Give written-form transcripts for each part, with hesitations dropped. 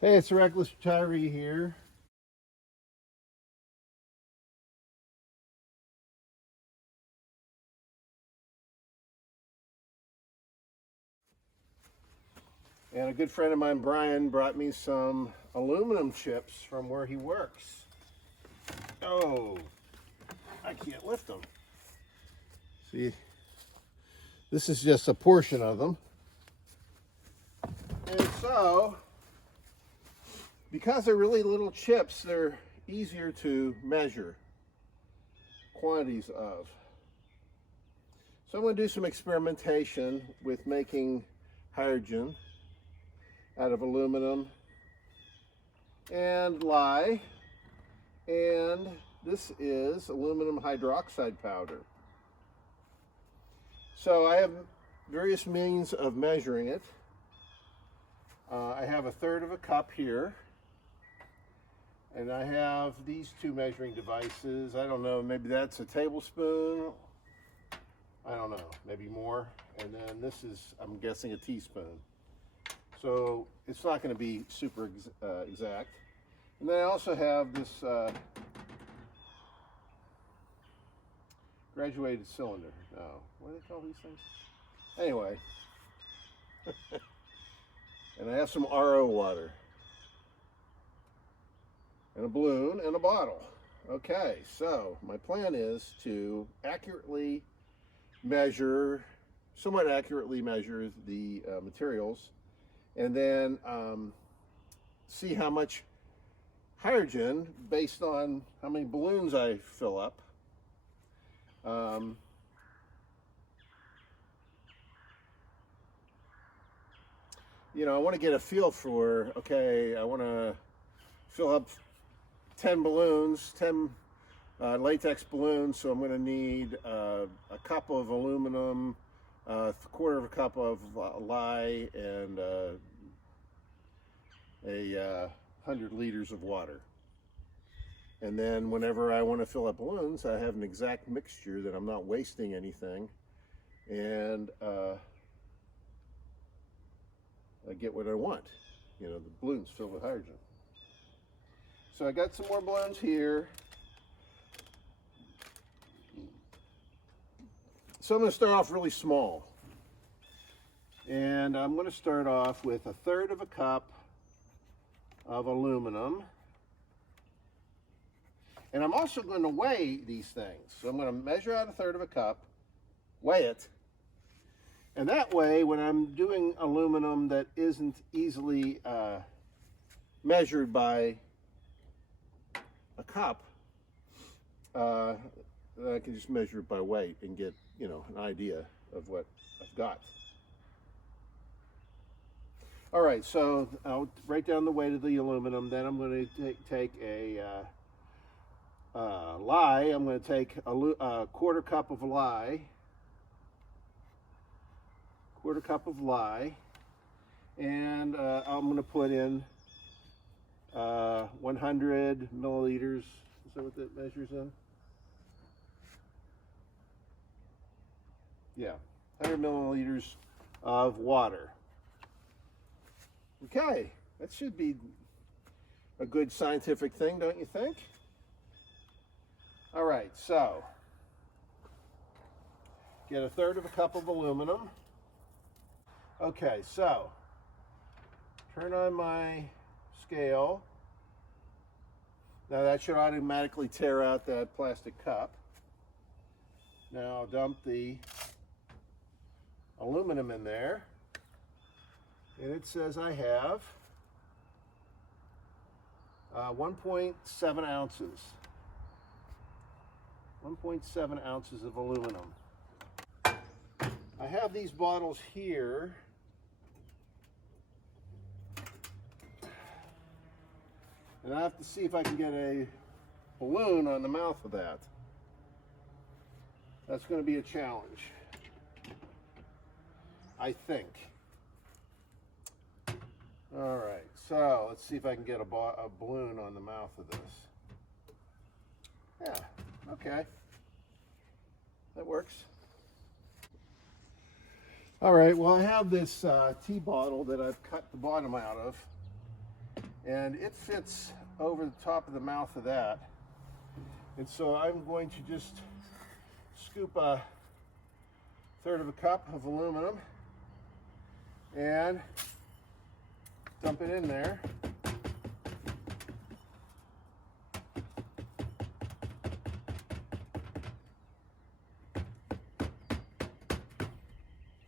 Hey, it's Reckless Tyree here. And a good friend of mine, Brian, brought me some aluminum chips from where he works. Oh, I can't lift them. See, this is just a portion of them. And so, because they're really little chips, they're easier to measure quantities of. So I'm going to do some experimentation with making hydrogen out of aluminum and lye, and this is aluminum hydroxide powder. So I have various means of measuring it. I have 1/3 of a cup here, and I have these two measuring devices. I don't know, maybe that's a tablespoon. I don't know, maybe more. And then this is, I'm guessing, a teaspoon. So it's not going to be super exact. And then I also have this graduated cylinder. No, what do they call these things? Anyway. And I have some RO water. And a balloon and a bottle. Okay, so my plan is to accurately measure, somewhat accurately measure the materials, and then see how much hydrogen based on how many balloons I fill up. You know, I want to get a feel for, okay, I want to fill up 10 balloons, 10 latex balloons, so I'm going to need a cup of aluminum, 1/4 of a cup of lye, and 100 liters of water. And then whenever I want to fill up balloons, I have an exact mixture that I'm not wasting anything, and I get what I want. You know, the balloons filled with hydrogen. So I got some more balloons here. So I'm going to start off really small. And I'm going to start off with 1/3 of a cup of aluminum. And I'm also going to weigh these things. So I'm going to measure out 1/3 of a cup, weigh it. And that way, when I'm doing aluminum that isn't easily measured by a cup, I can just measure it by weight and get, you know, an idea of what I've got. All right, so I'll write down the weight of the aluminum. Then I'm going to take a lye. I'm going to take a 1/4 cup of lye. 1/4 cup of lye. And I'm going to put in 100 milliliters. Is that what that measures in? Yeah, 100 milliliters of water. Okay, that should be a good scientific thing, don't you think? All right, so get 1/3 of a cup of aluminum. Okay, so turn on my scale. Now that should automatically tear out that plastic cup. Now I'll dump the aluminum in there. And it says I have 1.7 ounces. 1.7 ounces of aluminum. I have these bottles here. And I have to see if I can get a balloon on the mouth of that. That's going to be a challenge, I think. All right, so let's see if I can get a balloon on the mouth of this. Yeah, okay. That works. All right, well, I have this tea bottle that I've cut the bottom out of. and it fits over the top of the mouth of that. And so I'm going to just scoop a third of a cup of aluminum and dump it in there.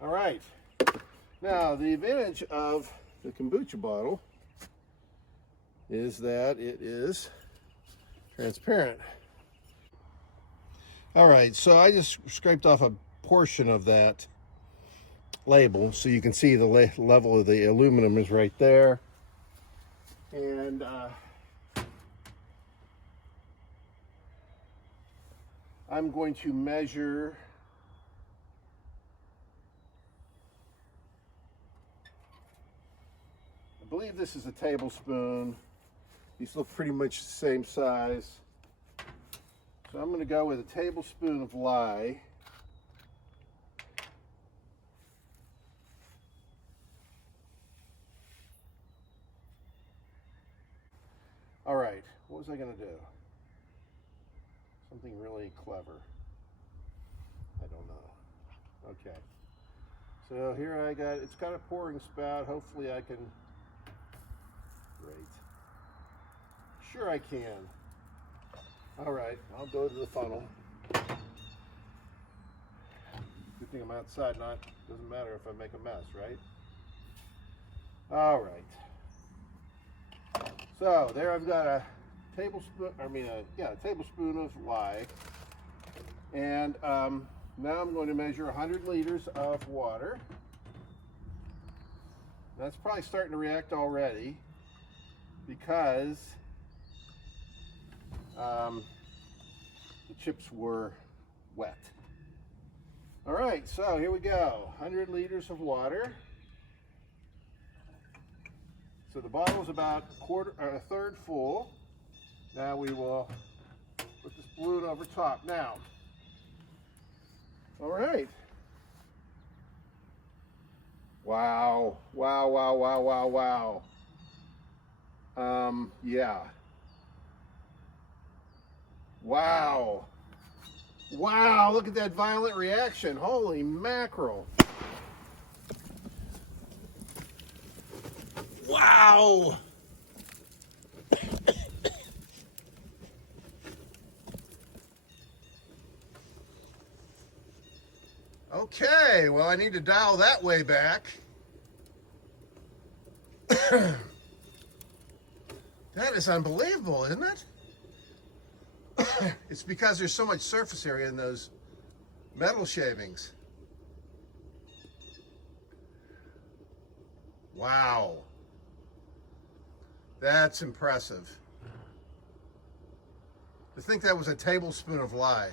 All right, now the advantage of the kombucha bottle is that it is transparent. All right, so I just scraped off a portion of that label so you can see the level of the aluminum is right there. And I'm going to measure I believe this is a tablespoon. These look pretty much the same size. So I'm going to go with a tablespoon of lye. All right, what was I going to do? Something really clever. I don't know. Okay. So here I got, it's got a pouring spout. Hopefully I can, great. Sure I can. All right, I'll go to the funnel. Good thing I'm outside, doesn't matter if I make a mess, right? All right. So there I've got a tablespoon, a tablespoon of lye. And now I'm going to measure 100 liters of water. That's probably starting to react already because the chips were wet. All right, so here we go. 100 liters of water. So the bottle is about a third full. Now we will put this balloon over top. Now, all right. Wow, wow, wow, wow, wow, wow. Yeah. Wow. Wow, look at that violent reaction. Holy mackerel. Wow. Okay, well, I need to dial that way back. That is unbelievable, isn't it? It's because there's so much surface area in those metal shavings. Wow. That's impressive. To think that was a tablespoon of lye.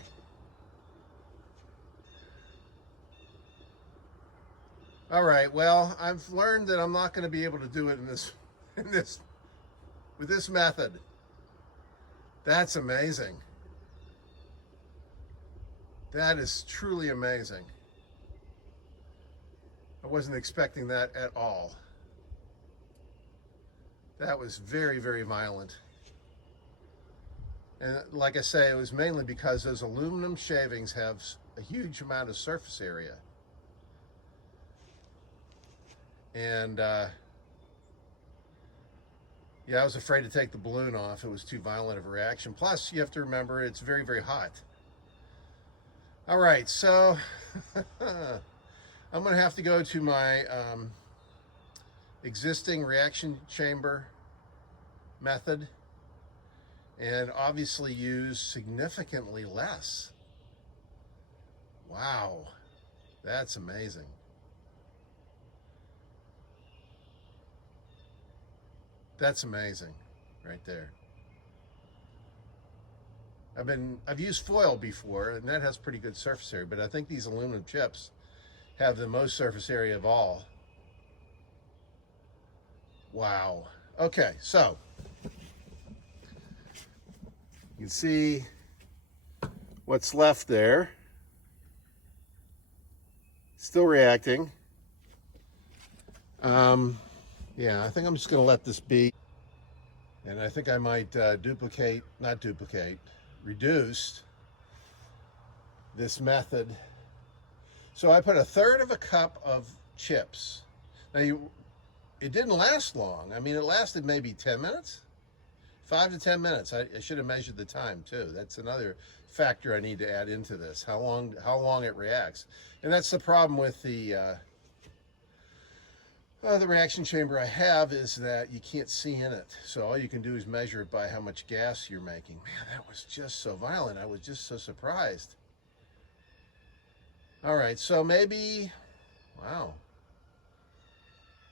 All right, well, I've learned that I'm not going to be able to do it with this method. That's amazing. That is truly amazing. I wasn't expecting that at all. That was very, very violent. And like I say, it was mainly because those aluminum shavings have a huge amount of surface area. And yeah, I was afraid to take the balloon off. It was too violent of a reaction. Plus, you have to remember, it's very, very hot. All right, so I'm going to have to go to my existing reaction chamber method and obviously use significantly less. Wow, that's amazing. That's amazing right there. I've used foil before, and that has pretty good surface area, but I think these aluminum chips have the most surface area of all. Wow. Okay, so you can see what's left there. Still reacting. Yeah, I think I'm just going to let this be. And I think I might reduce this method. So I put 1/3 of a cup of chips. Now it didn't last long. I mean, it lasted maybe 10 minutes, 5 to 10 minutes. I should have measured the time too. That's another factor I need to add into this, how long it reacts. And that's the problem with the reaction chamber I have, is that you can't see in it. So all you can do is measure it by how much gas you're making. Man, that was just so violent. I was just so surprised. All right, so maybe, wow,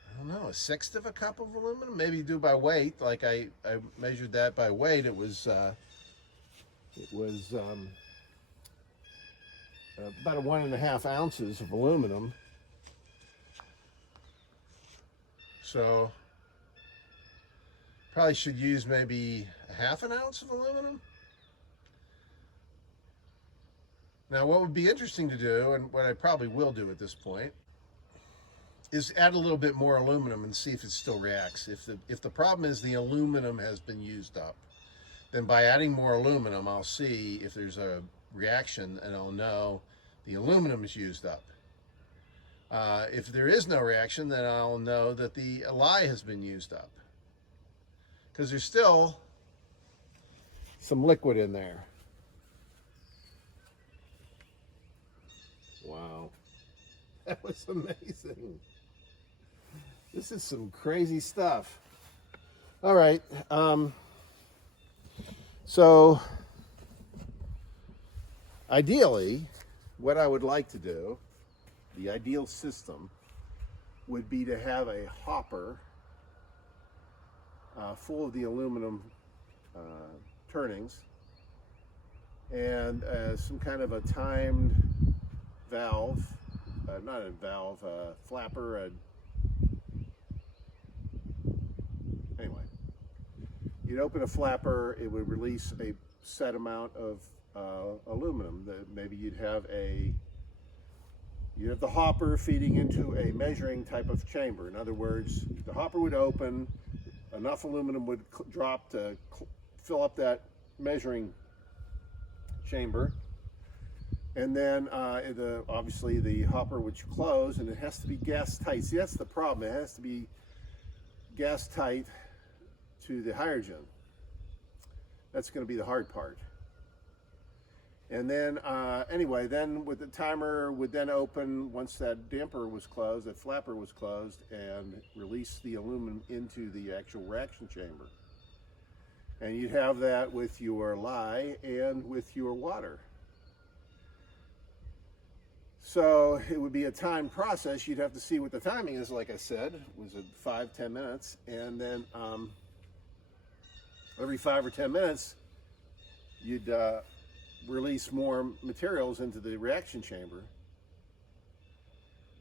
I don't know, 1/6 of a cup of aluminum? Maybe do by weight. Like I measured that by weight. It was about 1.5 ounces of aluminum. So probably should use maybe 1/2 ounce of aluminum. Now what would be interesting to do, and what I probably will do at this point, is add a little bit more aluminum and see if it still reacts. If the problem is the aluminum has been used up, then by adding more aluminum, I'll see if there's a reaction and I'll know the aluminum is used up. If there is no reaction, then I'll know that the lye has been used up, because there's still some liquid in there. Wow, that was amazing. This is some crazy stuff. All right, so ideally, what I would like to do, the ideal system, would be to have a hopper full of the aluminum turnings, and some kind of a timed valve, not a valve, flapper. Anyway, you'd open a flapper, it would release a set amount of aluminum. Maybe you'd have the hopper feeding into a measuring type of chamber. In other words, the hopper would open, enough aluminum would drop to fill up that measuring chamber, and then obviously the hopper would close, and it has to be gas tight. See, that's the problem. It has to be gas tight to the hydrogen. That's going to be the hard part. And then anyway, then with the timer would then open once that damper was closed, that flapper was closed, and release the aluminum into the actual reaction chamber. And you'd have that with your lye and with your water. So it would be a timed process. You'd have to see what the timing is. Like I said, was it 5-10 minutes? And then every 5 or 10 minutes, you'd release more materials into the reaction chamber.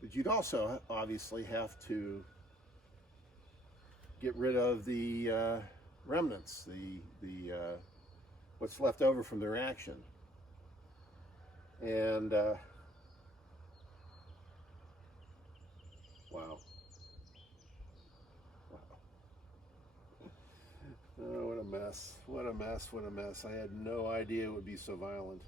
But you'd also obviously have to get rid of the remnants, the what's left over from the reaction. And wow. Oh, what a mess. What a mess. What a mess. I had no idea it would be so violent.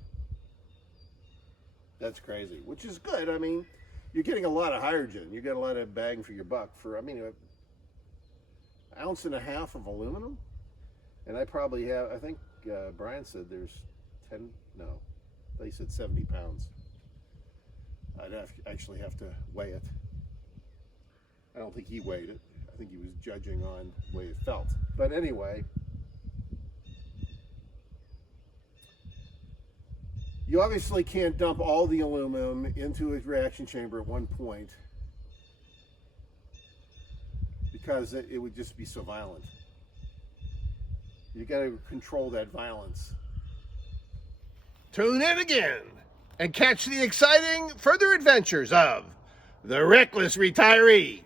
That's crazy, which is good. I mean, you're getting a lot of hydrogen. You get a lot of bang for your buck for, I mean, 1.5 ounces of aluminum. And I probably have, I think Brian said there's 10, no, they said 70 pounds. I'd actually have to weigh it. I don't think he weighed it. I think he was judging on the way it felt. But anyway, you obviously can't dump all the aluminum into a reaction chamber at one point, because it would just be so violent. You got to control that violence. Tune in again and catch the exciting further adventures of the Reckless Retiree.